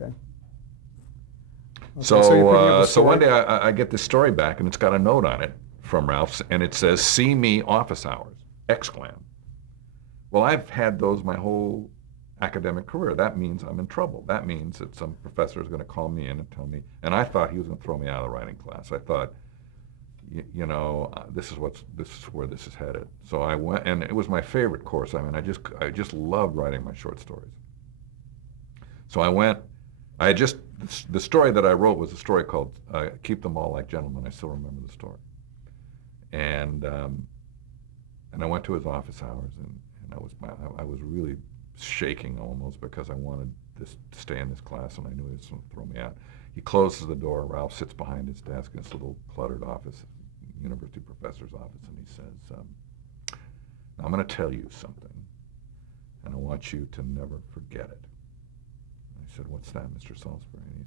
Okay. Okay, So, so you're picking up the so one story. day I get this story back, and it's got a note on it from Ralph's, and it says, "See me office hours!" Exclam. Well, I've had those my whole academic career. That means I'm in trouble. That means that some professor is going to call me in and tell me. And I thought he was going to throw me out of the writing class. I thought, this is where this is headed. So I went, and it was my favorite course. I mean, I just loved writing my short stories. So I went. I just the story that I wrote was a story called "Keep Them All Like Gentlemen." I still remember the story. And and I went to his office hours, and I was really shaking almost because I wanted this to stay in this class, and I knew he was going to throw me out. He closes the door. Ralph sits behind his desk in this little cluttered office, university professor's office, and he says, "I'm going to tell you something, and I want you to never forget it." I said, "What's that, Mr. Salisbury?" And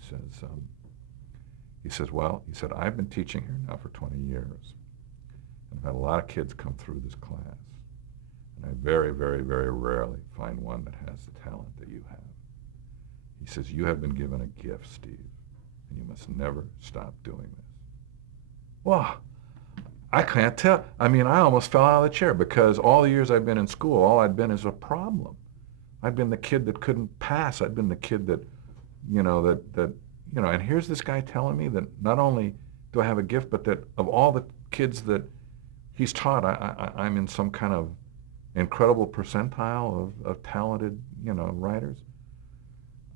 he says, "Well," he said, "I've been teaching here now for 20 years, and I've had a lot of kids come through this class, and I very, very, very rarely find one that has the talent that you have. He says, you have been given a gift, Steve, and you must never stop doing this." Well, I can't tell. I mean, I almost fell out of the chair because all the years I've been in school, all I'd been is a problem. I'd been the kid that couldn't pass. I'd been the kid that, and here's this guy telling me that not only do I have a gift, but that of all the kids that he's taught, I'm in some kind of incredible percentile of talented, writers.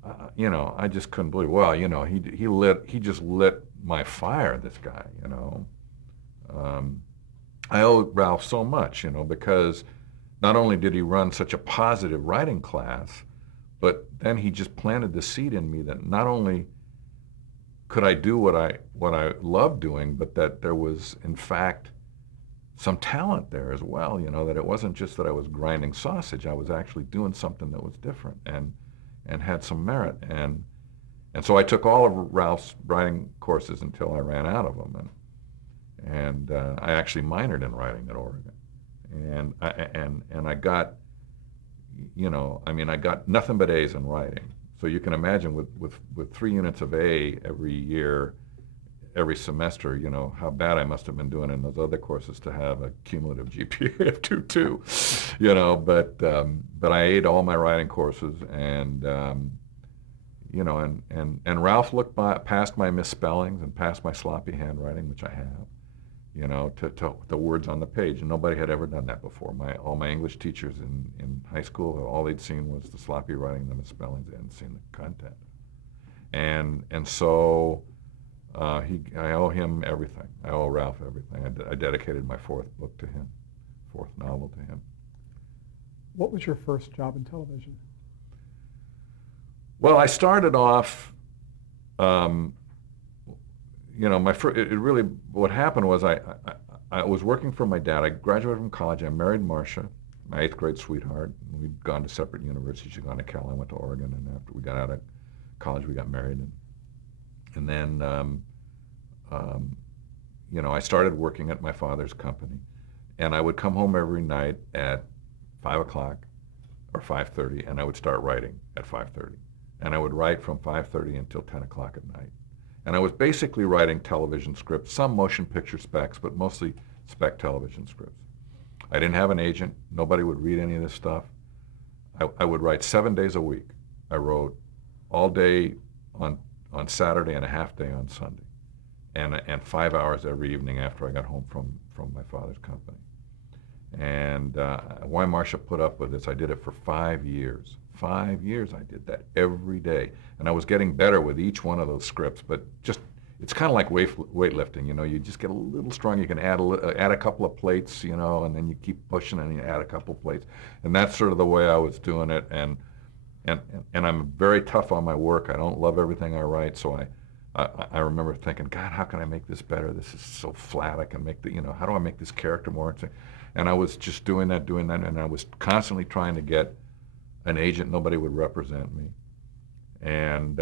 I just couldn't believe. Well, he just lit my fire. This guy. Um, I owe Ralph so much, because not only did he run such a positive writing class, but then he just planted the seed in me that not only could I do what I loved doing, but that there was in fact some talent there as well. That it wasn't just that I was grinding sausage. I was actually doing something that was different and had some merit. And so I took all of Ralph's writing courses until I ran out of them, and I actually minored in writing at Oregon, and I got, I got nothing but A's in writing. So you can imagine with 3 units of A every year, every semester, how bad I must have been doing in those other courses to have a cumulative GPA of 2.2, but I ate all my writing courses, and and Ralph looked past my misspellings and past my sloppy handwriting, which I have, to the words on the page. And nobody had ever done that before. All my English teachers in high school, all they'd seen was the sloppy writing, the misspellings. They hadn't seen the content. And so I owe him everything. I owe Ralph everything. I dedicated my fourth book to him, fourth novel to him. What was your first job in television? Well, I started off, what happened was I was working for my dad. I graduated from college. I married Marcia, my eighth grade sweetheart. We'd gone to separate universities. She'd gone to Cannell. I went to Oregon, and after we got out of college, we got married. And then, I started working at my father's company, and I would come home every night at 5 o'clock or 5:30, and I would start writing at 5:30. And I would write from 5:30 until 10 o'clock at night. And I was basically writing television scripts, some motion picture specs, but mostly spec television scripts. I didn't have an agent. Nobody would read any of this stuff. I would write 7 days a week. I wrote all day on Saturday and a half day on Sunday, and 5 hours every evening after I got home from my father's company. And why Marcia put up with this, I did it for 5 years. 5 years I did that every day. And I was getting better with each one of those scripts, but it's kind of like weightlifting, you just get a little stronger. You can add a couple of plates, and then you keep pushing and you add a couple of plates. And that's sort of the way I was doing it. And I'm very tough on my work. I don't love everything I write, so I remember thinking, God, how can I make this better? This is so flat. I can make how do I make this character more interesting? And I was just doing that, and I was constantly trying to get an agent. Nobody would represent me. And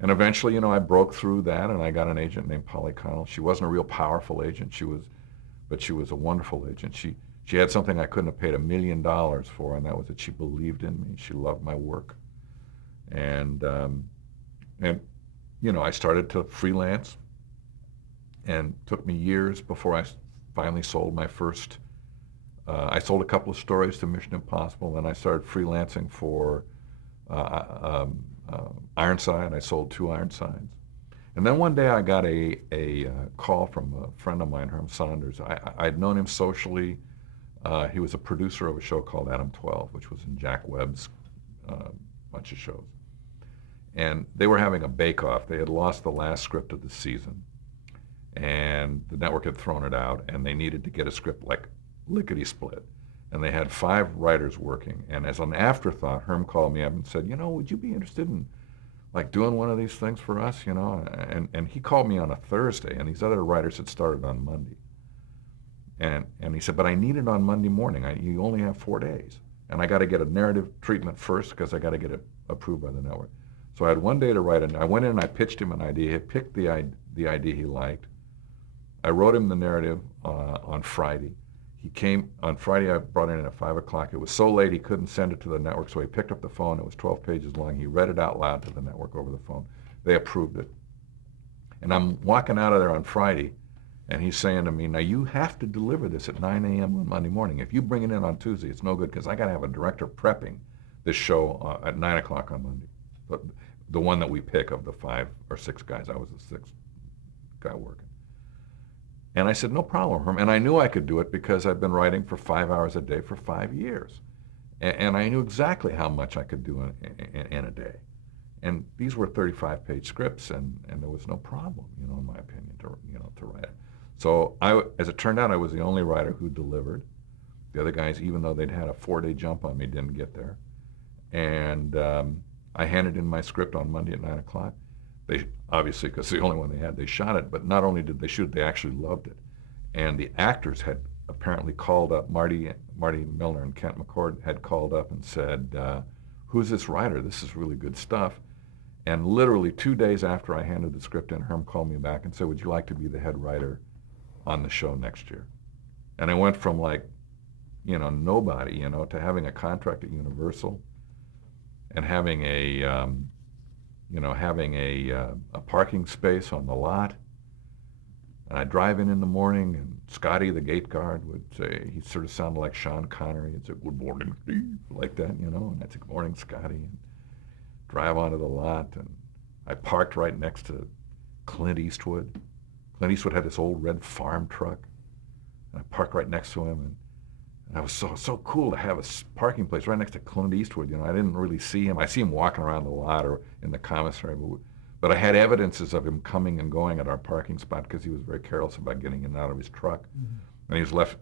eventually, I broke through that, and I got an agent named Polly Cannell. She wasn't a real powerful agent, but she was a wonderful agent. She had something I couldn't have paid $1 million for, and that was that she believed in me. She loved my work. And And, I started to freelance, and took me years before I finally sold my first. I sold a couple of stories to Mission Impossible, and I started freelancing for Ironside. I sold 2 Ironsides. And then one day I got a call from a friend of mine, Herm Saunders. I'd known him socially. He was a producer of a show called Adam 12, which was in Jack Webb's bunch of shows. And they were having a bake-off. They had lost the last script of the season, and the network had thrown it out, and they needed to get a script like lickety-split. And they had 5 writers working. And as an afterthought, Herm called me up and said, would you be interested in like doing one of these things for us, And he called me on a Thursday, and these other writers had started on Monday. And he said, but I need it on Monday morning. You only have 4 days. And I got to get a narrative treatment first because I got to get it approved by the network. So I had 1 day to write it. I went in and I pitched him an idea. He picked the idea he liked. I wrote him the narrative on Friday. He came on Friday. I brought it in at 5 o'clock. It was so late he couldn't send it to the network, so he picked up the phone. It was 12 pages long. He read it out loud to the network over the phone. They approved it. And I'm walking out of there on Friday, and he's saying to me, now you have to deliver this at 9 a.m. on Monday morning. If you bring it in on Tuesday, it's no good because I got to have a director prepping this show at 9 o'clock on Monday. But the one that we pick of the 5 or 6 guys, I was the 6th guy working. And I said, no problem, Herm. And I knew I could do it because I'd been writing for 5 hours a day for 5 years. And I knew exactly how much I could do in a day. And these were 35-page scripts, and there was no problem, in my opinion, to write it. So as it turned out, I was the only writer who delivered. The other guys, even though they'd had a 4-day jump on me, didn't get there. And I handed in my script on Monday at 9 o'clock. They obviously, because the only one they had, they shot it. But not only did they shoot it, they actually loved it. And the actors had apparently called up, Marty Milner and Kent McCord had called up and said, who's this writer? This is really good stuff. And literally 2 days after I handed the script in, Herm called me back and said, would you like to be the head writer on the show next year? And I went from like, nobody, to having a contract at Universal and having a parking space on the lot. And I'd drive in the morning, and Scotty, the gate guard, would say, he sort of sounded like Sean Connery. He'd say, good morning, Steve, like that, and I'd say, good morning, Scotty, and drive onto the lot. And I parked right next to Clint Eastwood. Clint Eastwood had this old red farm truck, and I parked right next to him, and I was so cool to have a parking place right next to Clint Eastwood. I didn't really see him. I see him walking around the lot or in the commissary, but I had evidences of him coming and going at our parking spot because he was very careless about getting in and out of his truck. Mm-hmm. And he was left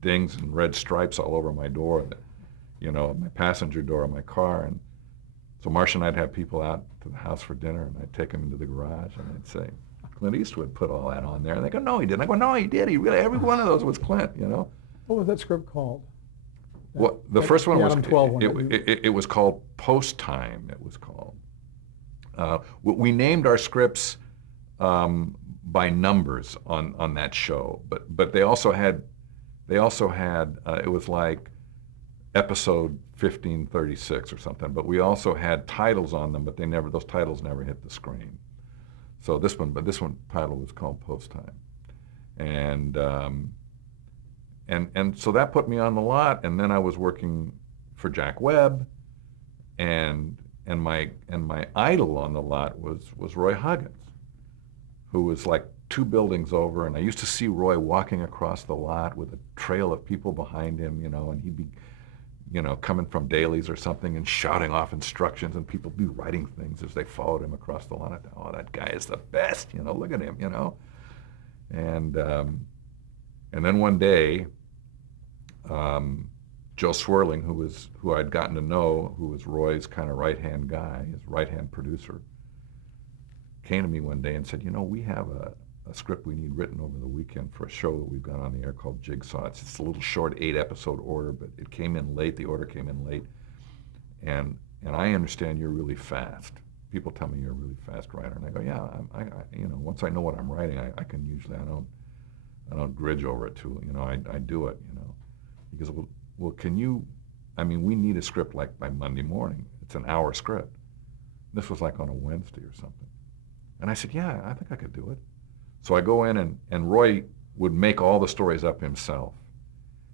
dings and red stripes all over my door, my passenger door of my car. And so Marcia and I'd have people out to the house for dinner, and I'd take them into the garage, and I'd say, Clint Eastwood put all that on there. And they go, no, he didn't. I go, no, he did. He really, every one of those was Clint, What was that script called? Well, the first one was, Adam 12 one. It was called Post Time, it was called. We named our scripts by numbers on that show, but they also had, it was like episode 1536 or something, but we also had titles on them, but those titles never hit the screen. So this one title was called Post Time. And so that put me on the lot, and then I was working for Jack Webb, and my idol on the lot was Roy Huggins, who was like 2 buildings over, and I used to see Roy walking across the lot with a trail of people behind him, and he'd be, coming from dailies or something and shouting off instructions, and people be writing things as they followed him across the lot. I thought, oh, that guy is the best, look at him, And then one day, Joe Swirling, who I'd gotten to know, who was Roy's kind of right-hand guy, his right-hand producer, came to me one day and said, we have a script we need written over the weekend for a show that we've got on the air called Jigsaw. It's a little short 8-episode order, but it came in late. The order came in late. And I understand you're really fast. People tell me you're a really fast writer. And I go, yeah, I once I know what I'm writing, I can usually, I don't gridge over it too, I do it, He goes, well, can you, we need a script like by Monday morning. It's an hour script. This was like on a Wednesday or something. And I said, yeah, I think I could do it. So I go in, and Roy would make all the stories up himself.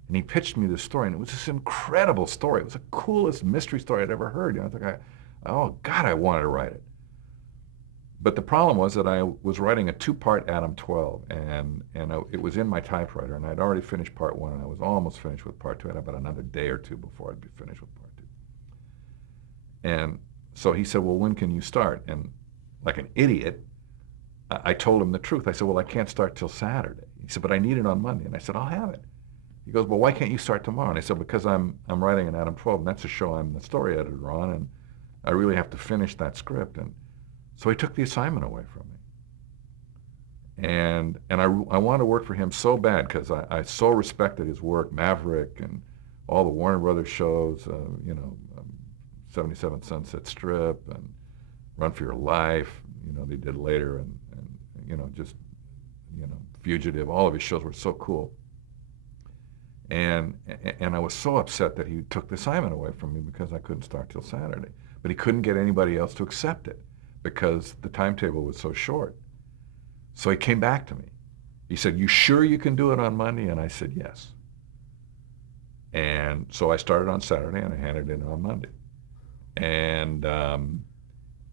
And he pitched me this story, and it was this incredible story. It was the coolest mystery story I'd ever heard. You know, I think oh God, I wanted to write it. But the problem was that I was writing a 2-part Adam 12, and it was in my typewriter, and I'd already finished part 1, and I was almost finished with part 2. I had about another day or 2 before I'd be finished with part 2. And so he said, well, when can you start? And like an idiot, I told him the truth. I said, well, I can't start till Saturday. He said, but I need it on Monday. And I said, I'll have it. He goes, well, why can't you start tomorrow? And I said, because I'm writing an Adam 12, and that's a show I'm the story editor on, and I really have to finish that script. And so he took the assignment away from me. And I wanted to work for him so bad because I so respected his work, Maverick and all the Warner Brothers shows, 77 Sunset Strip and Run for Your Life, they did later, and Fugitive. All of his shows were so cool. And I was so upset that he took the assignment away from me because I couldn't start till Saturday. But he couldn't get anybody else to accept it because the timetable was so short. So he came back to me. He said, you sure you can do it on Monday? And I said, yes. And so I started on Saturday, and I handed it in on Monday.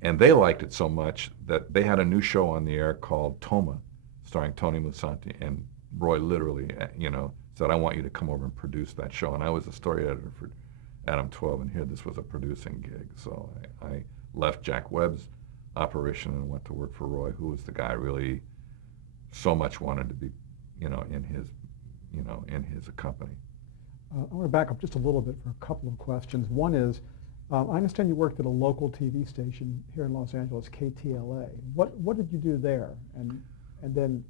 And they liked it so much that they had a new show on the air called Toma, starring Tony Musanti. And Roy literally, said, I want you to come over and produce that show. And I was the story editor for Adam 12, and here this was a producing gig. So I left Jack Webb's operation and went to work for Roy, who was the guy I really so much wanted to be, in his company. I want to back up just a little bit for a couple of questions. One is, I understand you worked at a local TV station here in Los Angeles, KTLA. What did you do there? And then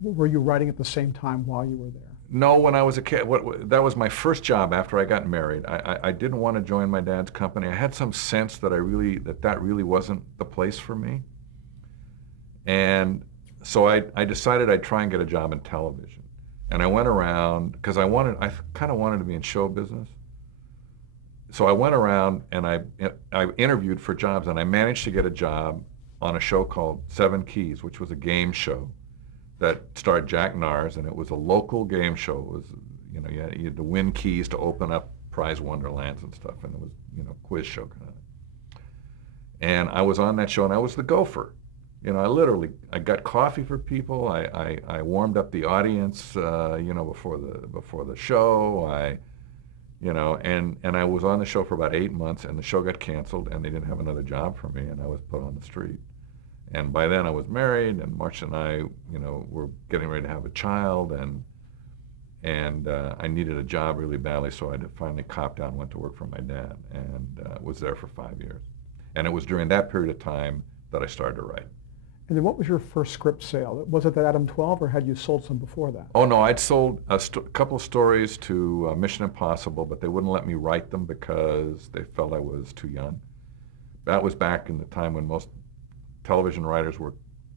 were you writing at the same time while you were there? No, when I was a kid, that was my first job after I got married. I didn't want to join my dad's company. I had some sense that that really wasn't the place for me. And so I decided I'd try and get a job in television. And I went around, because I kind of wanted to be in show business. So I went around and I interviewed for jobs, and I managed to get a job on a show called Seven Keys, which was a game show that starred Jack Nars, and it was a local game show. It was, you had to win keys to open up prize wonderlands and stuff, and it was, quiz show kind of. And I was on that show, and I was the gopher. I got coffee for people. I warmed up the audience, before the show. And I was on the show for about 8 months, and the show got canceled, and they didn't have another job for me, and I was put on the street. And by then I was married, and Marcia and I, were getting ready to have a child, and I needed a job really badly, so I finally copped out and went to work for my dad, and was there for 5 years. And it was during that period of time that I started to write. And then what was your first script sale? Was it that Adam 12, or had you sold some before that? Oh, no, I'd sold a couple of stories to Mission Impossible, but they wouldn't let me write them because they felt I was too young. That was back in the time when most television writers were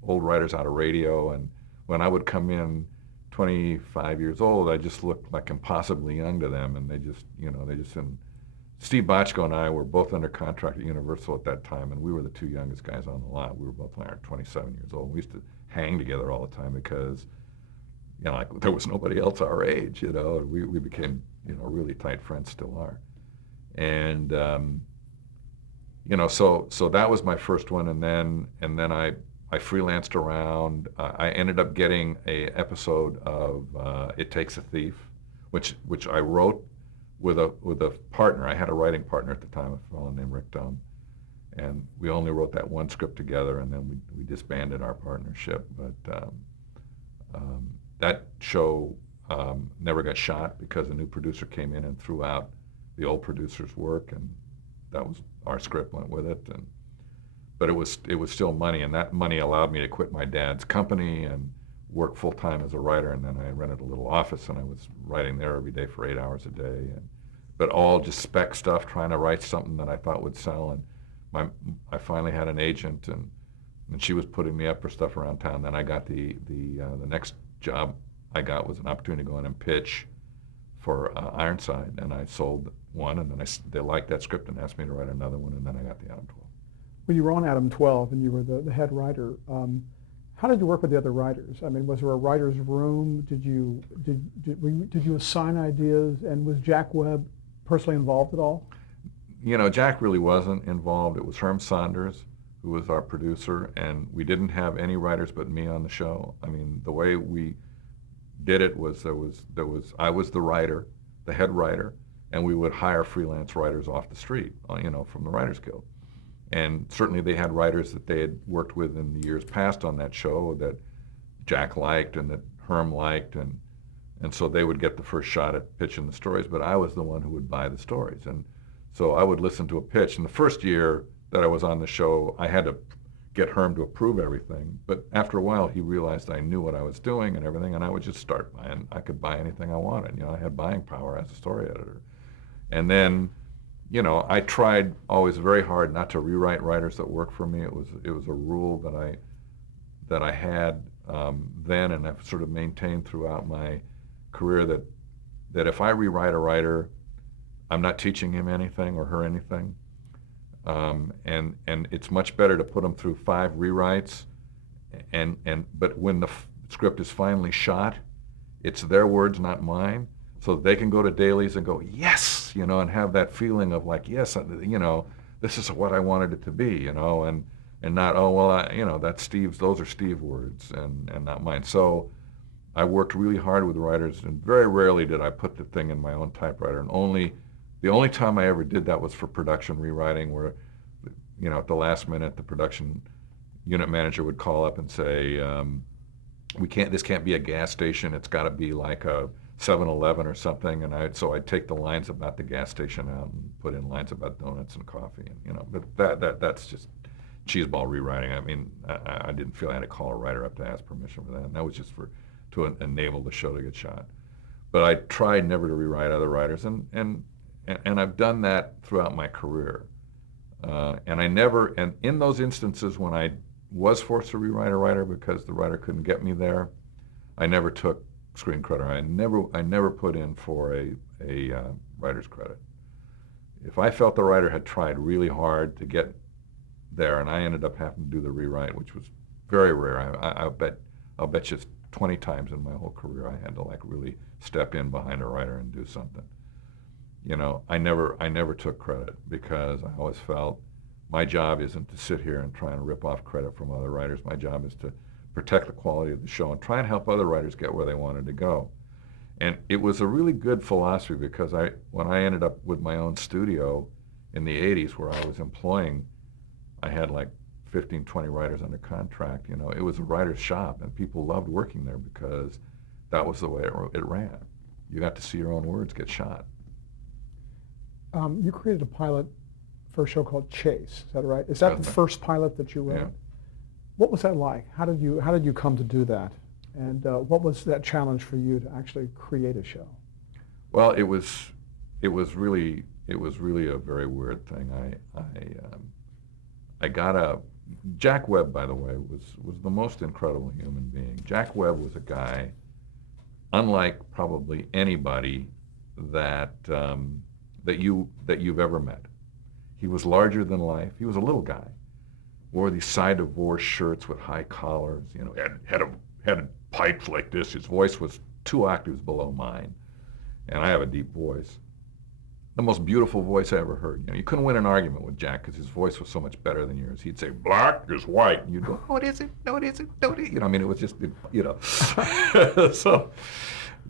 old writers out of radio, and when I would come in 25 years old, I just looked like impossibly young to them, and they just didn't. Steve Bochco and I were both under contract at Universal at that time, and we were the two youngest guys on the lot. We were both like 27 years old. We used to hang together all the time because, there was nobody else our age, and we became, really tight friends, still are. And, so that was my first one, and then I freelanced around. I ended up getting a episode of It Takes a Thief, which I wrote with a partner. I had a writing partner at the time, a fellow named Rick Dunn, and we only wrote that one script together, and then we disbanded our partnership. But that show never got shot because a new producer came in and threw out the old producer's work, and that was our script went with it. But it was still money, and that money allowed me to quit my dad's company and work full-time as a writer. And then I rented a little office, and I was writing there every day for 8 hours a day, but all just spec stuff, trying to write something that I thought would sell. And I finally had an agent, and she was putting me up for stuff around town. Then I got the next job I got was an opportunity to go in and pitch for Ironside, and I sold one, and then they liked that script and asked me to write another one, and then I got the Adam 12. when you were on Adam 12 and you were the head writer, how did you work with the other writers? I mean, was there a writer's room? Did you assign ideas? And was Jack Webb personally involved at all? You know, Jack really wasn't involved. It was Herm Saunders, who was our producer, and we didn't have any writers but me on the show. I mean, the way we did it was I was the writer, the head writer, and we would hire freelance writers off the street, you know, from the Writers Guild. And certainly they had writers that they had worked with in the years past on that show that Jack liked and that Herm liked, and so they would get the first shot at pitching the stories, but I was the one who would buy the stories. And so I would listen to a pitch. In the first year that I was on the show, I had to get Herm to approve everything, but after a while he realized I knew what I was doing and everything, and I would just start buying. I could buy anything I wanted. You know, I had buying power as a story editor. And then, you know, I tried always very hard not to rewrite writers that worked for me. It was a rule that I had then, and I've sort of maintained throughout my career that if I rewrite a writer, I'm not teaching him anything or her anything. And it's much better to put them through 5 rewrites, but when the script is finally shot, it's their words, not mine, so they can go to dailies and go, yes, you know, and have that feeling of like, yes, you know, this is what I wanted it to be, you know, and not, oh, well, you know, that's Steve's, those are Steve words and not mine. So I worked really hard with writers, and very rarely did I put the thing in my own typewriter, and the only time I ever did that was for production rewriting, where, you know, at the last minute, the production unit manager would call up and say, this can't be a gas station, it's got to be like a 7-Eleven or something, and so I'd take the lines about the gas station out and put in lines about donuts and coffee, and, you know, but that's just cheeseball rewriting. I mean, I didn't feel I had to call a writer up to ask permission for that, and that was just to enable the show to get shot. But I tried never to rewrite other writers, and I've done that throughout my career. And in those instances when I was forced to rewrite a writer because the writer couldn't get me there, I never took screen credit. I never put in for a writer's credit. If I felt the writer had tried really hard to get there and I ended up having to do the rewrite, which was very rare, I'll bet you 20 times in my whole career I had to like really step in behind a writer and do something. You know, I never took credit, because I always felt my job isn't to sit here and try and rip off credit from other writers. My job is to protect the quality of the show and try and help other writers get where they wanted to go. And it was a really good philosophy, because when I ended up with my own studio in the 80s, where I was employing, I had like 15, 20 writers under contract. You know, it was a writer's shop, and people loved working there because that was the way it ran. You got to see your own words get shot. You created a pilot for a show called Chase. Is that right? Is that the first pilot that you wrote? Yeah. What was that like? How did you come to do that? And what was that challenge for you to actually create a show? Well, it was really a very weird thing. I got Jack Webb, by the way, was the most incredible human being. Jack Webb was a guy, unlike probably anybody that you've ever met. He was larger than life. He was a little guy. Wore these side-divorce shirts with high collars. You know, had pipes like this. His voice was 2 octaves below mine, and I have a deep voice. The most beautiful voice I ever heard. You know, you couldn't win an argument with Jack because his voice was so much better than yours. He'd say, "Black is white," and you'd go, "No, it isn't. No, it isn't. No, it isn't." You know, I mean, it was just, you know, so,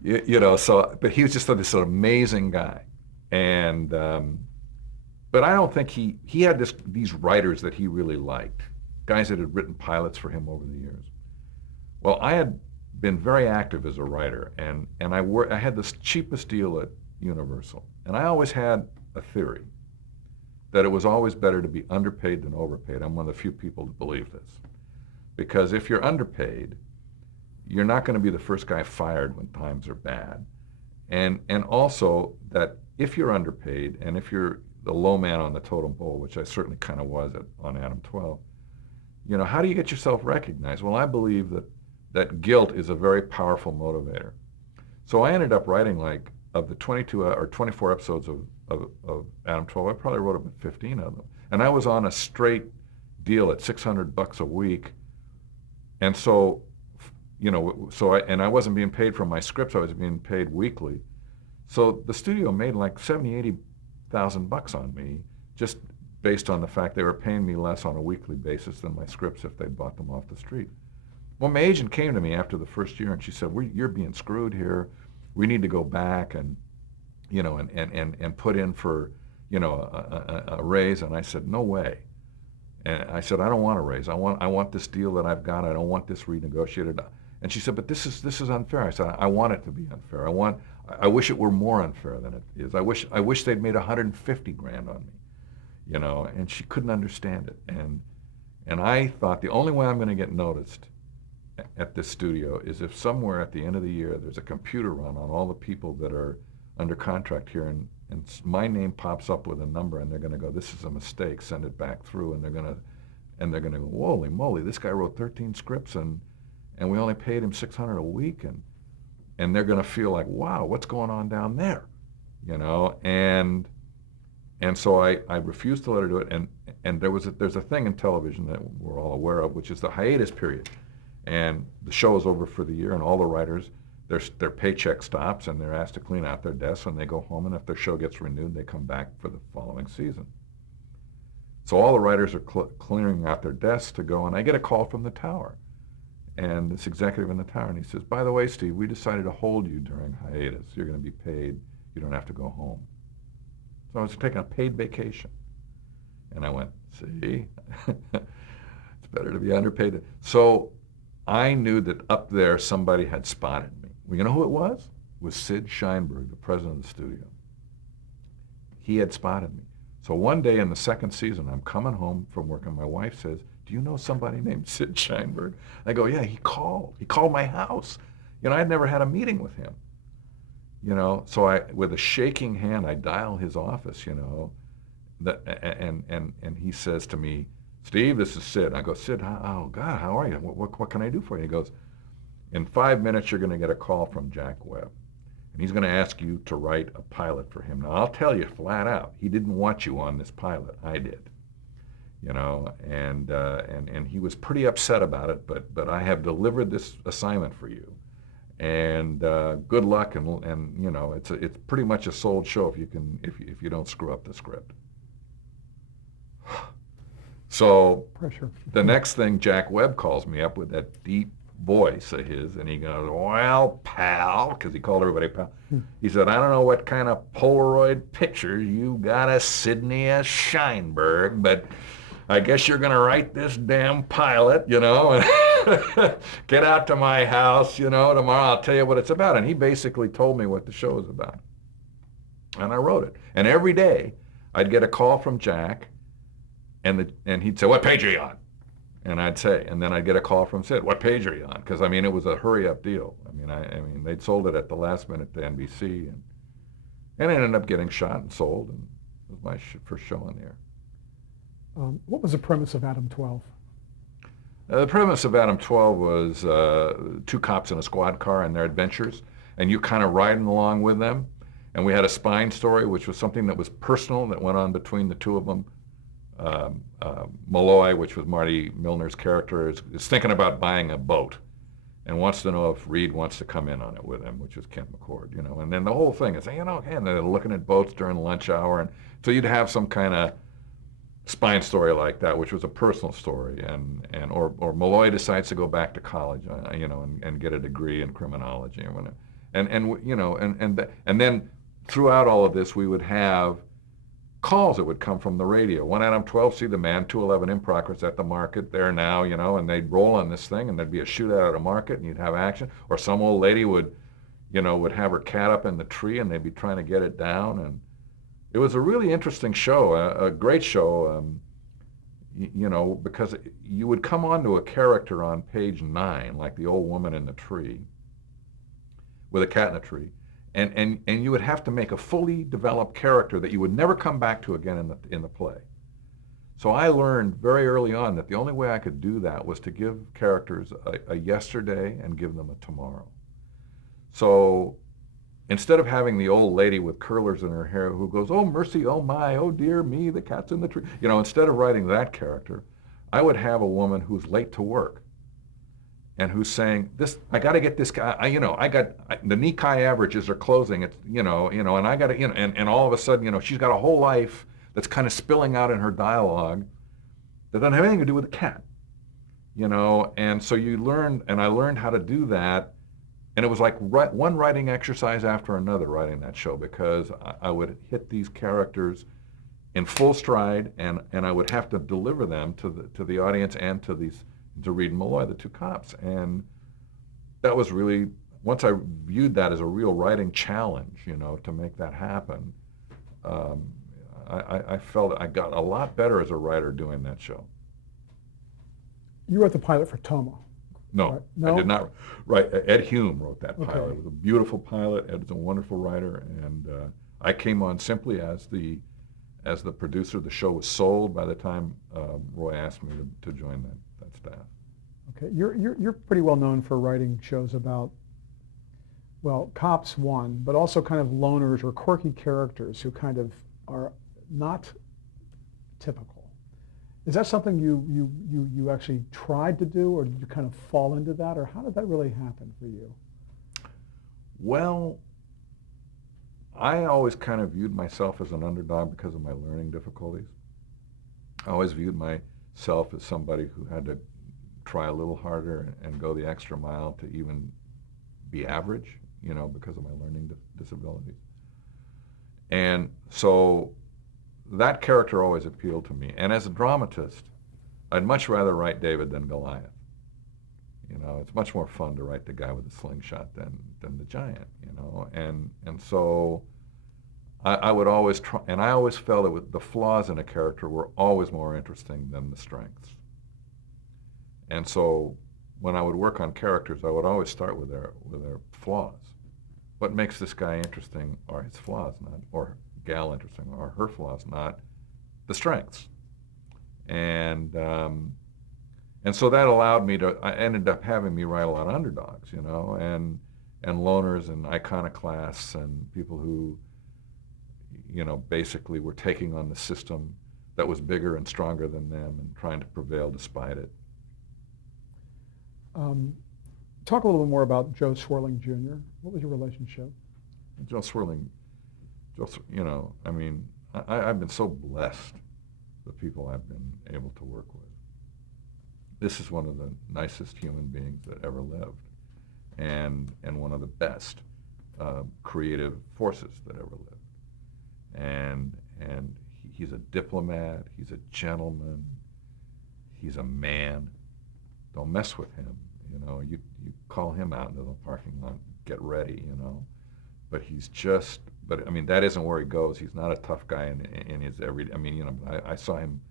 you know, but he was just this sort of amazing guy, and. But I don't think he had these writers that he really liked, guys that had written pilots for him over the years. Well, I had been very active as a writer, and I had the cheapest deal at Universal, and I always had a theory that it was always better to be underpaid than overpaid. I'm one of the few people to believe this, because if you're underpaid, you're not going to be the first guy fired when times are bad, and also that if you're underpaid and if you're the low man on the totem pole, which I certainly kind of was on Adam 12, you know, how do you get yourself recognized? Well, I believe that guilt is a very powerful motivator. So I ended up writing, like, of the 22 or 24 episodes of Adam 12, I probably wrote about 15 of them. And I was on a straight deal at $600 a week. And so, I wasn't being paid for my scripts, I was being paid weekly. So the studio made like $80,000 on me, just based on the fact they were paying me less on a weekly basis than my scripts if they bought them off the street. Well, my agent came to me after the first year and she said, "You're being screwed here. We need to go back and put in for, a raise." And I said, "No way." And I said, "I don't want a raise. I want this deal that I've got. I don't want this renegotiated." And she said, "But this is unfair." I said, "I want it to be unfair. I wish it were more unfair than it is. I wish they'd made 150 grand on me, And she couldn't understand it. And I thought the only way I'm going to get noticed at this studio is if somewhere at the end of the year there's a computer run on all the people that are under contract here, and my name pops up with a number, and they're going to go, "This is a mistake, send it back through," and they're going to go, "Holy moly, this guy wrote 13 scripts and we only paid him $600 a week," and they're going to feel like, "Wow, what's going on down there?" And so I refused to let her do it, and there's a thing in television that we're all aware of, which is the hiatus period. And the show is over for the year, and all the writers, their paycheck stops, and they're asked to clean out their desks, and they go home, and if their show gets renewed, they come back for the following season. So all the writers are clearing out their desks to go, and I get a call from the tower, and this executive in the tower, and he says, "By the way, Steve, we decided to hold you during hiatus. You're going to be paid. You don't have to go home." So I was taking a paid vacation. And I went, "See, it's better to be underpaid." So I knew that up there somebody had spotted me. Well, you know who it was? It was Sid Sheinberg, the president of the studio. He had spotted me. So one day in the second season, I'm coming home from work, and my wife says, "Do you know somebody named Sid Sheinberg?" I go, "Yeah, he called. He called my house." I'd never had a meeting with him. So with a shaking hand, I dial his office, and he says to me, "Steve, this is Sid." I go, "Sid, oh God, how are you? What can I do for you?" He goes, "In 5 minutes, you're going to get a call from Jack Webb, and he's going to ask you to write a pilot for him. Now, I'll tell you flat out, he didn't want you on this pilot. I did, and he was pretty upset about it, but I have delivered this assignment for you. And good luck, and it's pretty much a sold show if you don't screw up the script." So Pressure. the next thing, Jack Webb calls me up with that deep voice of his, and he goes, "Well, pal," because he called everybody pal. He said, "I don't know what kind of Polaroid picture you got of Sidney S. Sheinberg, but I guess you're going to write this damn pilot, and get out to my house, tomorrow I'll tell you what it's about." And he basically told me what the show is about. And I wrote it. And every day I'd get a call from Jack, and he'd say, "What page are you on?" And I'd say, and then I'd get a call from Sid, "What page are you on?" Because, it was a hurry-up deal. They'd sold it at the last minute to NBC, and it ended up getting shot and sold, and it was my first show on the air. What was the premise of Adam 12? The premise of Adam 12 was two cops in a squad car and their adventures, and you kind of riding along with them. And we had a spine story, which was something that was personal that went on between the two of them. Malloy, which was Marty Milner's character, is thinking about buying a boat and wants to know if Reed wants to come in on it with him, which is Kent McCord, And then the whole thing is, and they're looking at boats during lunch hour, and so you'd have some kind of spine story like that, which was a personal story, or Malloy decides to go back to college, and get a degree in criminology, or whatever. And then throughout all of this, we would have calls that would come from the radio. One Adam 12, see the man, 211 in progress at the market there now, and they'd roll on this thing, and there'd be a shootout at a market, and you'd have action, or some old lady would have her cat up in the tree, and they'd be trying to get it down, and it was a really interesting show, a great show, because you would come onto a character on page 9, like the old woman in the tree, with a cat in a tree, and you would have to make a fully developed character that you would never come back to again in the play. So I learned very early on that the only way I could do that was to give characters a yesterday and give them a tomorrow. So instead of having the old lady with curlers in her hair who goes, "Oh mercy, oh my, oh dear me, the cat's in the tree," instead of writing that character, I would have a woman who's late to work and who's saying, "This, I got to get this guy. The Nikkei averages are closing. It's and I got to, and all of a sudden, she's got a whole life that's kind of spilling out in her dialogue that doesn't have anything to do with the cat, And so I learned how to do that, and it was like one writing exercise after another writing that show, because I would hit these characters in full stride, and I would have to deliver them to the audience and to Reed and Malloy, the two cops. And that was really, once I viewed that as a real writing challenge, to make that happen, I felt I got a lot better as a writer doing that show. You wrote the pilot for Toma. No, right? No? I did not write. Ed Hume wrote that pilot. Okay. It was a beautiful pilot. Ed is a wonderful writer, and I came on simply as the producer. The show was sold by the time Roy asked me to join that staff. Okay, you're pretty well known for writing shows about, well, cops one, but also kind of loners or quirky characters who kind of are not typical. Is that something you actually tried to do, or did you kind of fall into that, or how did that really happen for you? Well, I always kind of viewed myself as an underdog because of my learning difficulties. I always viewed myself as somebody who had to try a little harder and go the extra mile to even be average, because of my learning disabilities. And so that character always appealed to me. And as a dramatist, I'd much rather write David than Goliath. It's much more fun to write the guy with the slingshot than the giant, And so I would always try, and I always felt that the flaws in a character were always more interesting than the strengths. And so when I would work on characters, I would always start with their flaws. What makes this guy interesting are his flaws, or gal interesting, or her flaws, not the strengths. And so that allowed me to, I ended up having me write a lot of underdogs, and loners and iconoclasts and people who, basically were taking on the system that was bigger and stronger than them and trying to prevail despite it. Talk a little bit more about Joe Swirling Jr. What was your relationship? Joe Swirling, I've been so blessed, the people I've been able to work with. This is one of the nicest human beings that ever lived, and one of the best creative forces that ever lived. And he's a diplomat, he's a gentleman, he's a man. Don't mess with him, you call him out into the parking lot, get ready, But that isn't where he goes. He's not a tough guy in his everyday, I saw him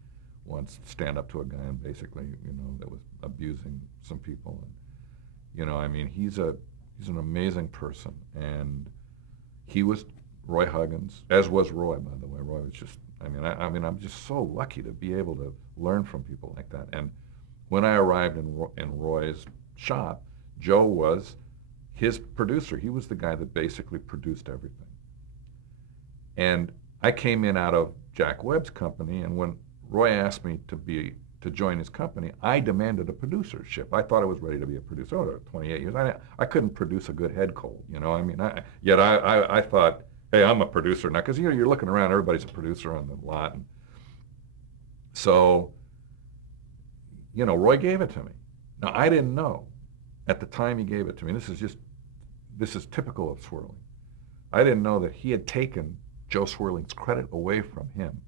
once stand up to a guy and basically, that was abusing some people. And, he's an amazing person. And he was Roy Huggins, as was Roy, by the way. Roy was just, I'm just so lucky to be able to learn from people like that. And when I arrived in Roy's shop, Joe was his producer. He was the guy that basically produced everything. And I came in out of Jack Webb's company, and when Roy asked me to join his company, I demanded a producership. I thought I was ready to be a producer. Oh, 28 years. I couldn't produce a good head cold, Yet I thought, hey, I'm a producer now, because you're looking around, everybody's a producer on the lot. And so, Roy gave it to me. Now, I didn't know at the time he gave it to me. This is typical of Swirling. I didn't know that he had taken Joe Swirling's credit away from him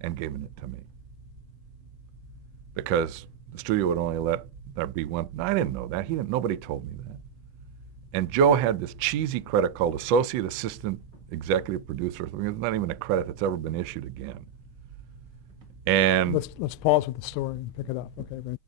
and given it to me, because the studio would only let there be one. I didn't know that. Nobody told me that. And Joe had this cheesy credit called Associate Assistant Executive Producer. It's not even a credit that's ever been issued again. And Let's pause with the story and pick it up. Okay, right.